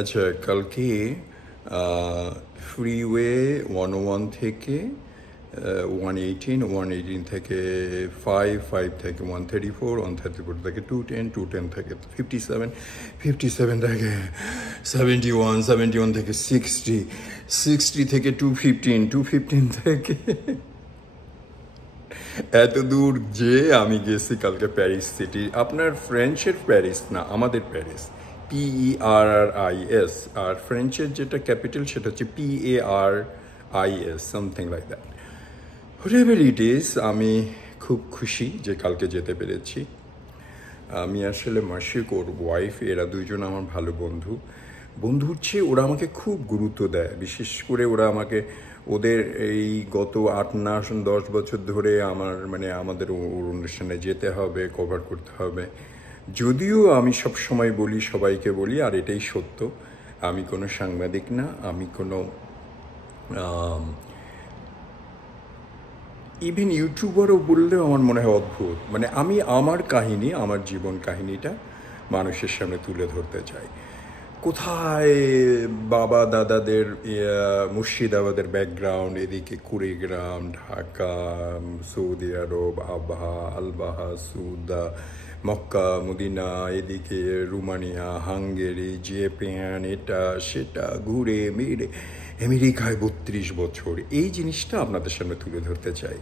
আচ্ছা, কালকে ফ্রিওয়ে 101 থেকে 118 থেকে 5 থেকে 134 134 থেকে 210 210 থেকে 57 57 থেকে 71 71 থেকে 60 60 থেকে 215 215 থেকে এত দূর যে আমি গেছি কালকে প্যারিস সিটি। আপনার ফ্রেঞ্চের প্যারিস না, আমাদের প্যারিস, PERRIS, আর ফ্রেঞ্চের যেটা ক্যাপিটাল সেটা হচ্ছে PARIS, something like that. Whatever it is, আমি খুব খুশি যে কালকে যেতে পেরেছি। আমি আসলে মাসিক ওর ওয়াইফ, এরা দুইজন আমার ভালো বন্ধু। বন্ধুর চেয়ে ওরা আমাকে খুব গুরুত্ব দেয়, বিশেষ করে ওরা আমাকে ওদের এই গত 8-9-10 বছর ধরে আমাদের অনুষ্ঠানে যেতে হবে, কভার করতে হবে। যদিও আমি সব সময় বলি, সবাইকে বলি, আর এটাই সত্য, আমি কোনো সাংবাদিক না, আমি কোনো ইভেন ইউটিউবারও বললেও আমার মনে হয় অদ্ভুত। আমি আমার কাহিনী, আমার জীবন কাহিনীটা মানুষের সামনে তুলে ধরতে চাই। কোথায় বাবা দাদাদের মুর্শিদাবাদের ব্যাকগ্রাউন্ড, এদিকে কুড়িগ্রাম, ঢাকা, সৌদি আরব, আবহা, আলবাহা, সুদা, মক্কা, মদিনা, এদিকে রোমানিয়া, হাঙ্গেরি, জাপান, এটা সেটা ঘুরে মেরে আমেরিকায় 32 বছর, এই জিনিসটা আপনাদের সামনে তুলে ধরতে চাই।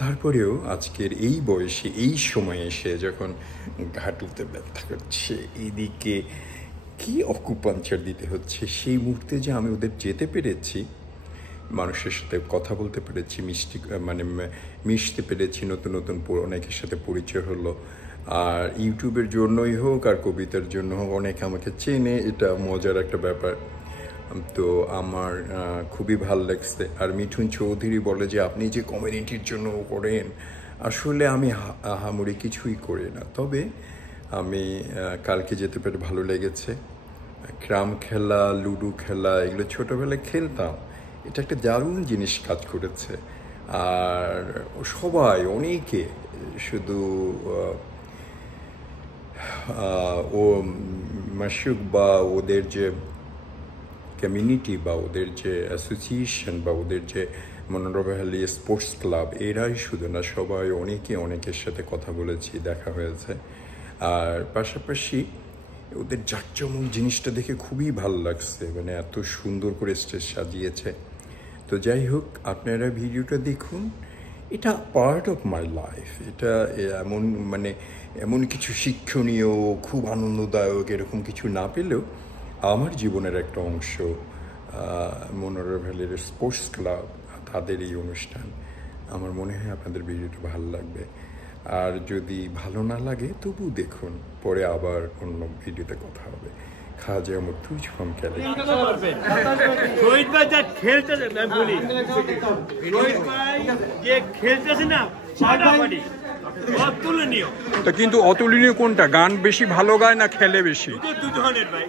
তারপরেও আজকের এই বয়সে, এই সময়ে এসে যখন ঘাটুতে ব্যথা করছে, এইদিকে কি অকুপাঞ্চার দিতে হচ্ছে, সেই মুহূর্তে যে আমি ওদের যেতে পেরেছি, মানুষের সাথে কথা বলতে পেরেছি, মিশতে পেরেছি, নতুন নতুন অনেকের সাথে পরিচয় হলো। আর ইউটিউবের জন্যই হোক আর কবিতার জন্য হোক, অনেকে আমাকে চেনে, এটা মজার একটা ব্যাপার। তো আমার খুবই ভালো লাগছে। আর মিঠুন চৌধুরী বলে যে আপনি যে কমিউনিটির জন্য করেন, আসলে আমি আহামরি কিছুই করি না, তবে আমি কালকে যেতে পেরে ভালো লেগেছে। ক্রাম খেলা, লুডো খেলা, এগুলো ছোটোবেলায় খেলতাম, এটা একটা দারুণ জিনিস কাজ করেছে। আর সবাই, অনেকে, শুধু ও মাসুক বা ওদের যে কমিউনিটি বা ওদের যে অ্যাসোসিয়েশন বা ওদের যে মনোরম ভ্যালি স্পোর্টস ক্লাব, এরাই শুধু না, সবাই, অনেকের সাথে কথা বলেছি, দেখা হয়েছে। আর পাশাপাশি ওদের জাঁকজমক জিনিসটা দেখে খুবই ভালো লাগছে, এত সুন্দর করে স্টেজ সাজিয়েছে। তো যাই হোক, আপনারা ভিডিওটা দেখুন, এটা পার্ট অফ মাই লাইফ। এটা এমন কিছু শিক্ষণীয়, খুব আনন্দদায়ক এরকম কিছু না পেলেও আমার জীবনের একটা অংশ। মনোরম ভ্যালির স্পোর্টস ক্লাব, তাদের এই অনুষ্ঠান, আমার মনে হয় আপনাদের ভিডিওটা ভালো লাগবে। আর যদি ভালো না লাগে তবু দেখুন, পরে আবার অন্য ভিডিওতে কথা হবে। খাজা মুর্তুজ ফ্রম ক্যালিফোর্নিয়া। রোহিত ভাই যা খেলতেছে, আমি বলি, রোহিত ভাই যে খেলতেছে না, ফাটাফাটি, অতুলনীয়। তো কিন্তু অতুলনীয় কোনটা? গান বেশি ভালো গায় না খেলে বেশি? দুজনের ভাই,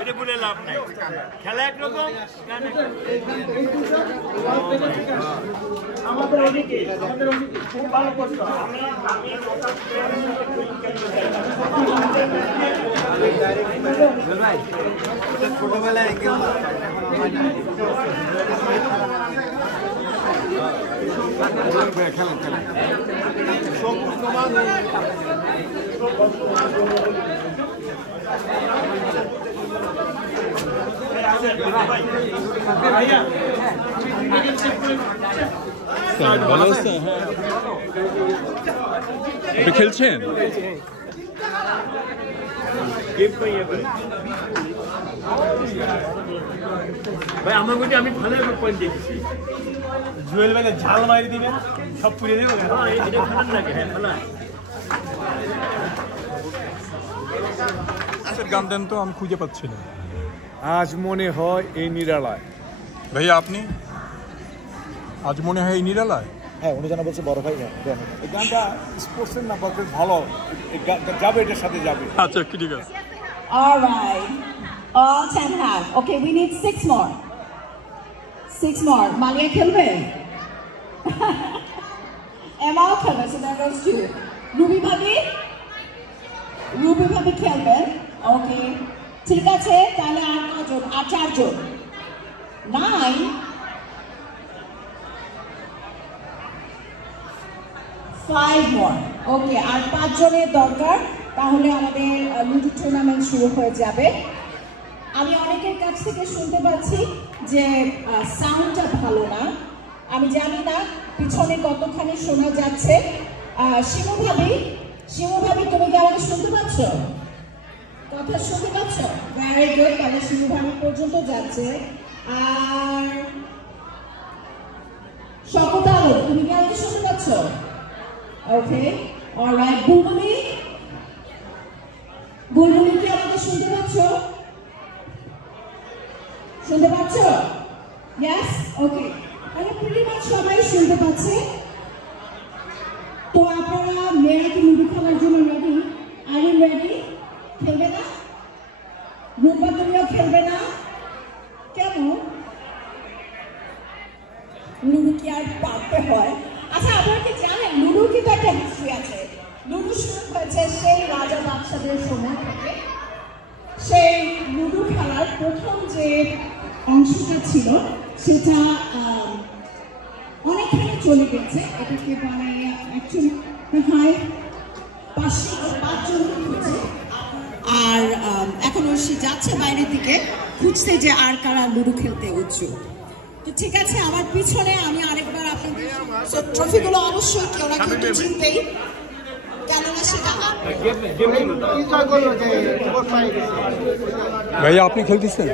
এটা বলে লাভ নাই। খেলা একরকম, গান আমাদের অনেকে খুব ভালো করতো। ছোটবেলায় কেউ খেলেন খেলেন ভালো আছে। হ্যাঁ, খেলছেন? ভাই আমার মধ্যে আমি ভালো পয়েন্ট দেখেছি। জুয়েল ভাই ঝাল মারি দিবেন, সব পুড়ে দেবো। হ্যাঁ, এটা খারাপ লাগে। হ্যাঁ, ভালো। গান দেন তো, আমি খুঁজে পাচ্ছি না। আজ মনে হয় এই নিরালায়। ভাইয়া আপনি? আজ মনে হয় এই নিরালায়। হ্যাঁ, উনি জানা বলছে বড় ভাই দেন এই গানটা স্পোর্টসের না, বলতে ভালো যাবে, এটার সাথে যাবে। আচ্ছা, ঠিক আছে। All right, all 10 have. Okay, we need 6 more. 6 more. Malia খেলবে? Emma খেলবে, so that goes 2. Ruby ভাবি খেলবে? Okay. ঠিক আছে, তাহলে আর কজন? আর 4 জন। 9 5 more। ওকে, আর 5 জনের দরকার, তাহলে আমাদের লুডো টুর্নামেন্ট শুরু হয়ে যাবে। আমি অনেকের কাছ থেকে শুনতে পাচ্ছি যে সাউন্ডটা ভালো না। আমি জানি না পিছনে কতখানি শোনা যাচ্ছে। শিমু ভাবি তুমি কি আমাকে শুনতে পাচ্ছ? কথা শুনতে পাচ্ছ? ভেরি গুড, তাহলে শিমু ভাবি পর্যন্ত যাচ্ছে। আর শপথ আলো, তুমি কি আমাকে শুনতে পাচ্ছ? ওকে, অলরাইট। বুলবুলি কি আমাকে শুনতে পাচ্ছ? শুনতে পাচ্ছ? ইয়েস, ওকে, তাহলে প্রিটি মাচ সবাই শুনতে পাচ্ছে। তো আপনারা মেয়েরা কি লুডো খেলার জন্য রেডি? Are you ready? খেলবে না? রূপা তুমিও খেলবে না? কেন? লুডো কি আর পারতে হয়? আচ্ছা, আপনারা কি জানেন লুডো কিন্তু একটা হিস্ট্রি আছে। লুডো শুরু হয়েছে সেই রাজা বাদশাদের সময় থেকে। সেই লুডো খেলার প্রথম যে অংশটা ছিল সেটা অনেকখানি চলে গেছে। এটাকে মানে অ্যাকচুয়ালি হয় 5 জন খুঁজছে, আর এখনো সে যাচ্ছে বাইরের দিকে খুঁজতে যে আর কারা লুডো খেলতে উৎসুক। তো ঠিক আছে, আমার পিছনে আমি আরেকবার আপনাদের ট্রফিগুলো অবশ্যই কেউ না কেউ জিতবেই, কেননা সেটা ভাইয়া আপনি খেলতেছেন?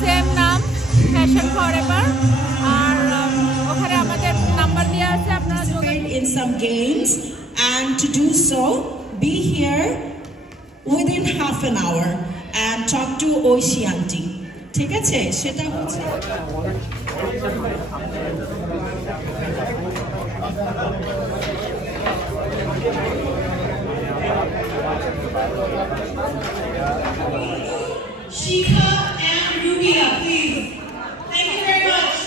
সেম নাম, ফ্যাশন ফরএভার। আর ওখানে আমাদের নাম্বার দেওয়া আছে, আপনারা in some games, and to do so be here within half an hour and talk to Oishi aunty. ঠিক আছে, সেটা হচ্ছে Shika and Rubia, please. Thank you very much.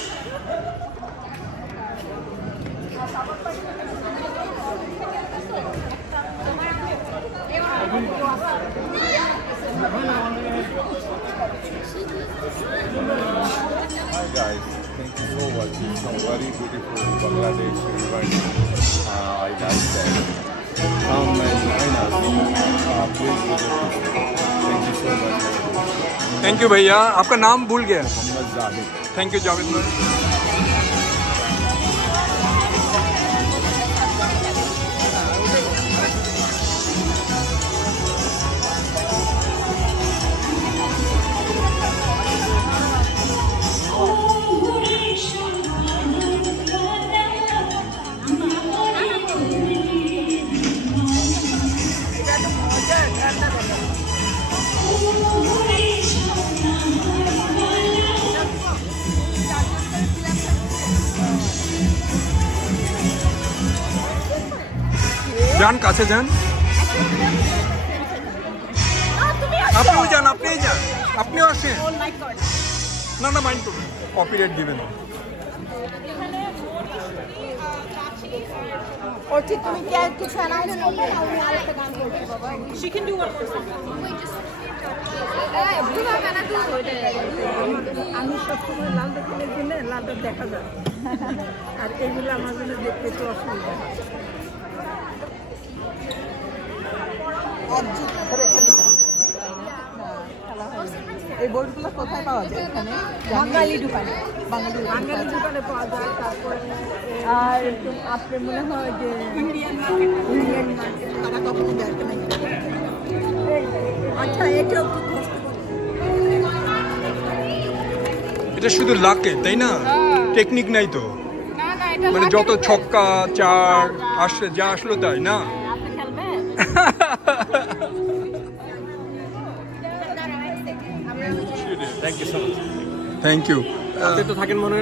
Hi guys, thank you so much. It's a very beautiful Bangladesh environment. I like that. Come and join us. Please visit. Thank you so much. Thank you भैया, आपका नाम भूल गया। Mohammad Zahid. Thank you Javed भाई। जान কাছে যান, আপনিও যান, আপনিও আসেন। না না, মাইন্ড করুন, কপিরাইট দিবেন। অর্চিত, তুমি কি আর কিছু অ্যানাউন্স করবে? আমি আরেকটা গান করব বাবা। She can do one more song. আমি সবসময় লাল দেখতে গেলে লালটা দেখা যায়, আর এগুলো আমার জন্য দেখতে একটু অসুবিধা। এই বোর্ডগুলো কোথায় পাওয়া যায়? এখানে বাঙালি দোকানে পাওয়া যায়। তারপরে আর আপনার মনে হয় যে ইন্ডিয়ান মার্কেট তারা কখনো দেখে না। আচ্ছা, এটাও এটা শুধু লাকে, তাই না? টেকনিক নাই তো, মানে যত ছক্কা চার আসলে যা আসলো তাই না? Thank you. আপনি তো থাকেন মনে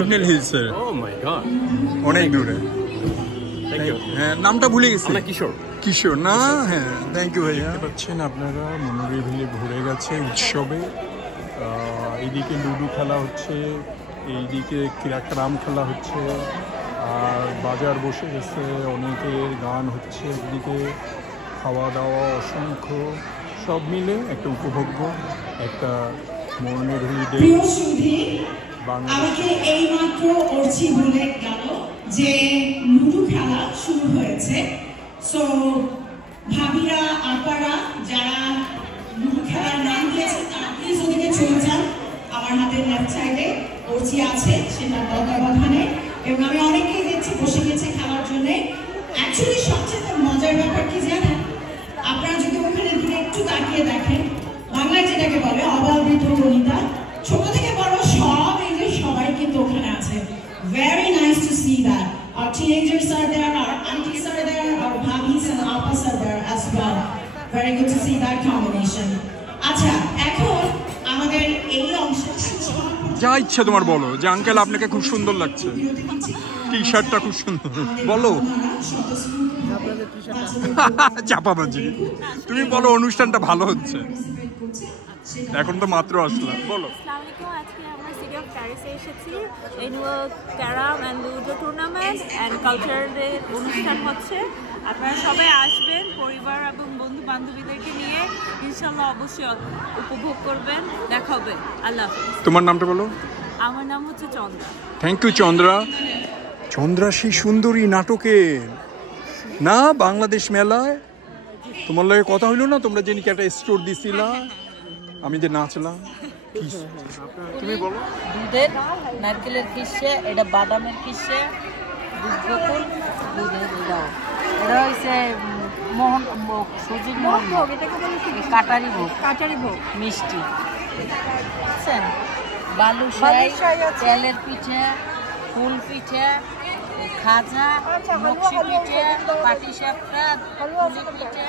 উডনেল হিলসে। ও মাই গড, অনেক দূরে। হ্যাঁ নামটা ভুলে গেছি। কিশোর। কিশোর না, হ্যাঁ থ্যাংক ইউ ভাইয়া। দেখতে পাচ্ছেন আপনারা মনোরিভিলে ঘুরে গেছে উৎসবে। এইদিকে লুডো খেলা হচ্ছে, এইদিকে ক্রাম খেলা হচ্ছে, আর বাজার বসে গেছে, অনেকের গান হচ্ছে, এদিকে খাওয়া দাওয়া অসংখ্য, সব মিলে একটা উপভোগ্য একটা মনোরিভিল ডে। প্রিয় সুধী, আমাকে এইমাত্র অর্চি বলে গেল যে লুডো খেলা শুরু হয়েছে। সো ভাবিরা আপারা যারা লুডো খেলার নাম দিয়েছেন তারা প্লিজ ওদিকে চলে যান। আমার হাতের লেফট সাইডে অর্চি আছে, সেটার তত্ত্বাবধানে, এবং আমি অনেকেই দেখছি বসে গেছে খেলার জন্য। অ্যাকচুয়ালি সবচেয়ে মজার ব্যাপার কি জানেন, আপনারা যদি ওখানে দিকে একটু তাকিয়ে দেখেন, বাংলায় যেটাকে বলে অবাবৃত বনিতা, ছোট থেকে বড় সব এই যে সবাই কিন্তু ওখানে আছে। Very nice to see that. Our teenagers are there, our aunties are there, our bhabis and appas are there as well. Very good to see that combination. আচ্ছা, এখন আমাদের এই অংশে যা ইচ্ছা তোমার বলো, যে আঙ্কেল আপনাকে খুব সুন্দর লাগছে, টি শার্টটা খুব সুন্দর, বলো। চাপাবাজি, তুমি বলো অনুষ্ঠানটা ভালো হচ্ছে। এখন তো মাত্র আসলাম, বলো। আজকে আমরা সিটি অফ প্যারিসে এসেছি। Annual carrom and ludo tournament and cultural অনুষ্ঠান হচ্ছে। আপনারা সবাই আসবেন পরিবার এবং বন্ধু বান্ধবীদেরকে নিয়ে, ইনশাল্লাহ অবশ্যই উপভোগ করবেন। দেখা হবে। আল্লাহ হাফেজ। তোমার নামটা বলো। আমার নাম হচ্ছে চন্দ্রা। Thank you Chandra. চন্দ্রা সেই সুন্দরী নাটকের না বাংলাদেশ মেলায় তোমার লাগে কথা হইলো না, তোমরা যিনি একটা স্টোর দিছিলা, আমি যে নাচলাম। তুমি বলো। দুধের নারকেলের কিসে, এটা বাদামের কিসে, দুধ বকুল, দুধের দাও। এটা হচ্ছে মোহন ভোগ, সুজির মোহন ভোগ, এটাকে বলে কাটারি ভোগ। কাটারি ভোগ মিষ্টি, বুঝছেন? বালুশাই, তেলের পিঠে, ফুল পিঠে, খাজা, নকশি পিঠে, পাটিসাপটা, পুলি পিঠে,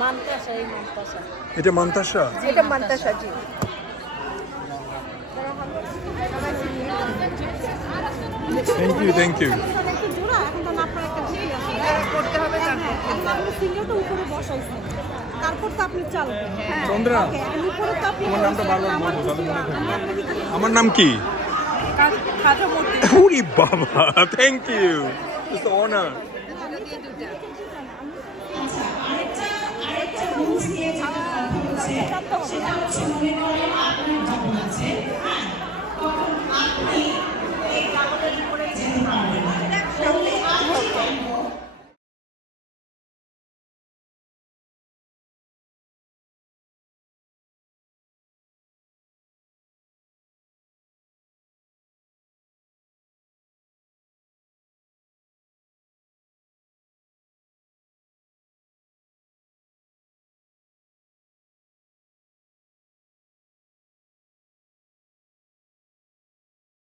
মান্তাসা। এই মান্তাসা, এটা মান্তাসা, এটা Mantasha ji. Thank you thank you. Chandra, তোমার নামটা ভালো বলো, আমার নাম কি? ওরে বাবা, থ্যাংক ইউ, ইটস অনার। আরেকটা রুলস নিয়ে যেটা কথা হচ্ছে, সেটা হচ্ছে মনে করেন আপনার জীবন আছে, হ্যাঁ, তখন আপনি এই কাপড়ের উপরে যেতে পারবেন।